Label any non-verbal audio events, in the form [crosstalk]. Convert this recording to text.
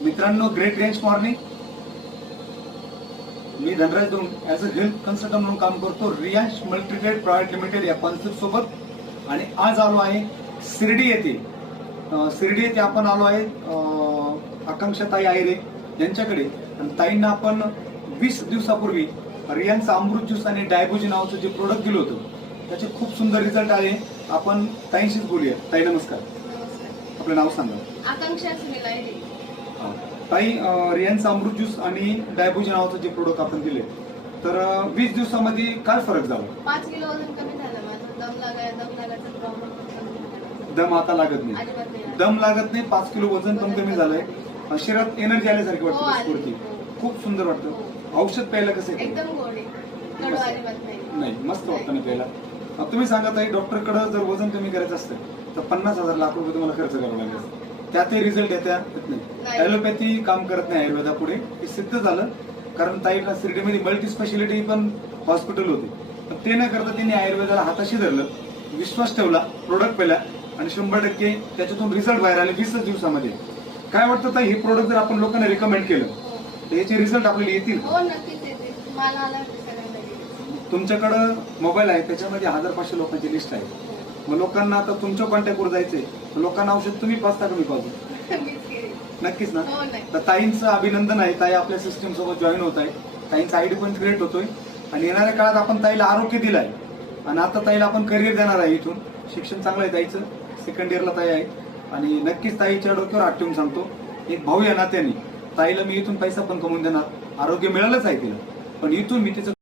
मित्रांनो great range morning मी धनराज दोन ऍज अ हेल्थ कन्सल्टंट म्हणून काम करतो रियांश मल्टीट्रेड प्रायव्हेट लिमिटेड या कॉन्सेप्ट सोबत. आणि आज आलो आहे शिर्डी येथे. शिर्डी येथे आपण आलो आहे आकांक्षा ताई आयरे यांच्याकडे. आणि ताईंना आपण वीस दिवसापूर्वी रियांचा अमृत ज्यूस आणि डायबोजी नावाचं जे प्रोडक्ट दिलं होतं त्याचे खूप सुंदर रिझल्ट आले. आपण ताईंशीच बोलूया. ताई नमस्कार. नमस्कार आपलं नाव सांगा. आकांक्षा अं, रियांचा अमृत ज्यूस आणि डायबोजी नावाचं जे प्रोडक्ट आपण दिले तर वीस दिवसामध्ये काय फरक झाला? पाच किलो वजन कमी झालं माझं. दम लागाय दम लागायचा प्रॉब्लेम दम आता लागत नाही. दम लागत नाही पाच किलो वजन पण कमी झालंय. शरीरात एनर्जी आल्यासारखी हो, वाटते आली. स्फूर्ती. हो. खूप सुंदर वाटतं. औषध प्यायला कसं? एकदम नाही. मस्त वाटतं ना प्यायला. तुम्ही सांगा ताई डॉक्टरकडे जर वजन कमी करायचं असतं तर पन्नास हजार लाख रुपये तुम्हाला खर्च करावा लागेल. त्यातही रिझल्ट येत्या येत नाही नाही. ॲलोपॅथी काम करत नाही आयुर्वेदापुढे हे सिद्ध झालं. कारण ताईला शिर्डीमध्ये मल्टी स्पेशालिटी पण हॉस्पिटल होते. पण ते न करता त्यांनी आयुर्वेदाला हाताशी धरलं. विश्वास ठेवला. प्रोडक्ट पेला. आणि शंभर टक्के त्याच्यातून रिझल्ट बाहेर आले वीसच दिवसामध्ये. काय वाटतं ताई हे प्रोडक्ट जर आपण लोकांना रिकमेंड केलं. तर याचे रिझल्ट आपल्याला येतील? हो. तुमच्याकडं मोबाईल आहे त्याच्यामध्ये हजार पाचशे लोकांची लिस्ट आहे. मग लोकांना आता तुमच्या कॉन्टॅक्टवर जायचंय. लोकांना औषध तुम्ही पाचता कमी गेली. [laughs] नक्कीच ना. हो नाही. तर ताईंचं अभिनंदन आहे. ताई आपल्या सिस्टीम सोबत जॉईन होत आहे ताईंचा आयडी पण क्रिएट होतोय. आणि येणाऱ्या काळात आपण ताईला आरोग्य दिलं आहे आणि आता ताईला आपण करिअर देणार आहे इथून. शिक्षण चांगलं आहे ताईचं. सेकंड इयरला ताई आहे. आणि नक्कीच ताईच्या डोक्यावर हात ठेवून सांगतो. एक भाऊ या नात्याने ताईला मी इथून पैसा पण कमवून देणार. आरोग्य मिळालंच आहे तिला. पण इथून मी तिचं